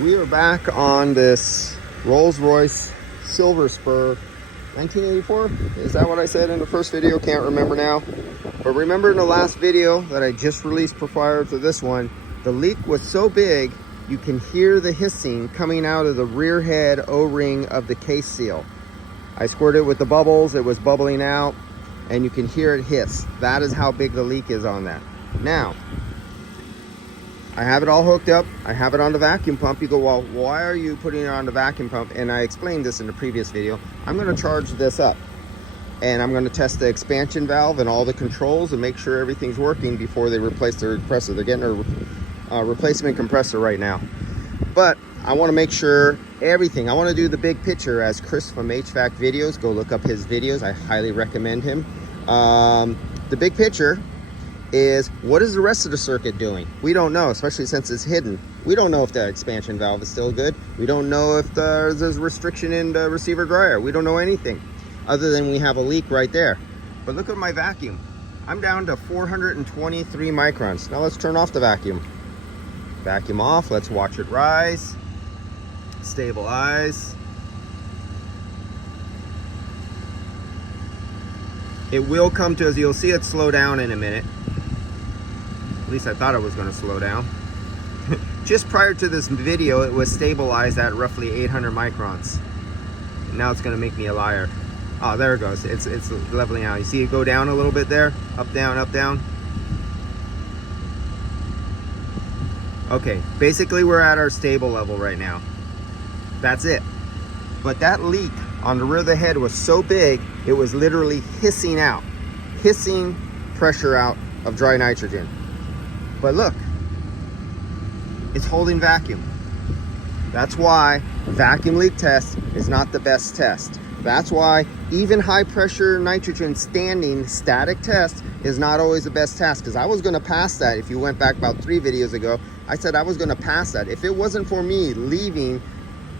We are back on this Rolls-Royce Silver Spur 1984. Is that what I said in the first video? Can't remember now. But remember in the last video that I just released prior to this one, the leak was so big you can hear the hissing coming out of the rear head O-ring of the case seal. I squirted with the bubbles, it was bubbling out, and you can hear it hiss. That is how big the leak is on that. Now, I have it all hooked up. I have it on the vacuum pump. You go, well, why are you putting it on the vacuum pump? And I explained this in the previous video. I'm going to charge this up and I'm going to test the expansion valve and all the controls and make sure everything's working before they replace the compressor. They're getting a replacement compressor right now. But I want to make sure everything, I want to do the big picture as Chris from HVAC Videos. Go look up his videos. I highly recommend him. The big picture is, what is the rest of the circuit doing? We don't know, especially since it's hidden. We don't know if the expansion valve is still good. We don't know if there's a restriction in the receiver dryer. We don't know anything other than we have a leak right there. But look at my vacuum. I'm down to 423 microns. Now let's turn off the vacuum. Vacuum off, let's watch it rise. Stabilize. It will come to, as you'll see it slow down in a minute. At least I thought it was going to slow down. Just prior to this video, it was stabilized at roughly 800 microns. And now it's going to make me a liar. Oh, there it goes. It's leveling out. You see it go down a little bit there? Up, down, up, down. Okay, basically we're at our stable level right now. That's it. But that leak on the rear of the head was so big, it was literally hissing out. Hissing pressure out of dry nitrogen. But look, it's holding vacuum. That's why vacuum leak test is not the best test. That's why even high pressure nitrogen standing static test is not always the best test, because I was going to pass that. If you went back about 3 videos ago, I said I was going to pass that. If it wasn't for me leaving,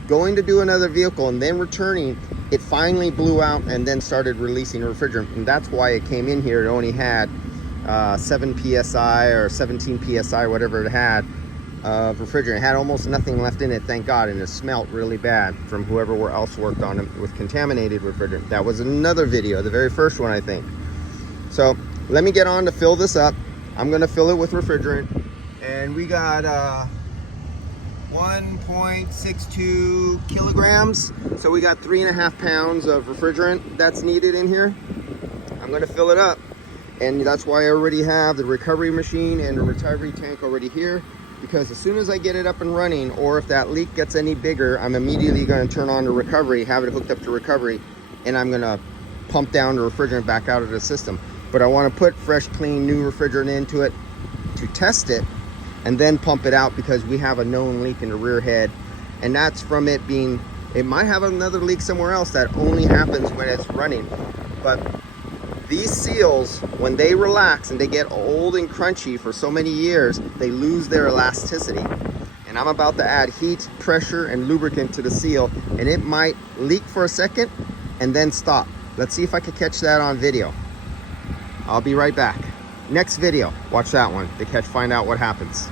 going to do another vehicle and then returning, it finally blew out and then started releasing refrigerant. And that's why it came in here. It only had 7 psi or 17 psi, whatever it had of refrigerant. It had almost nothing left in it, thank God, and it smelled really bad from whoever else worked on it with contaminated refrigerant. That was another video, the very first one, I think. So let me get on to fill this up. I'm going to fill it with refrigerant, and we got 1.62 kilograms, so we got 3.5 pounds of refrigerant that's needed in here. I'm going to fill it up, and that's why I already have the recovery machine and the recovery tank already here, because as soon as I get it up and running, or if that leak gets any bigger, I'm immediately going to turn on the recovery, have it hooked up to recovery, and I'm going to pump down the refrigerant back out of the system. But I want to put fresh, clean, new refrigerant into it to test it, and then pump it out, because we have a known leak in the rear head, and that's from it being, it might have another leak somewhere else that only happens when it's running. But these seals, when they relax and they get old and crunchy for so many years, they lose their elasticity. And I'm about to add heat, pressure, and lubricant to the seal, and it might leak for a second and then stop. Let's see if I can catch that on video. I'll be right back. Next video, watch that one to find out what happens.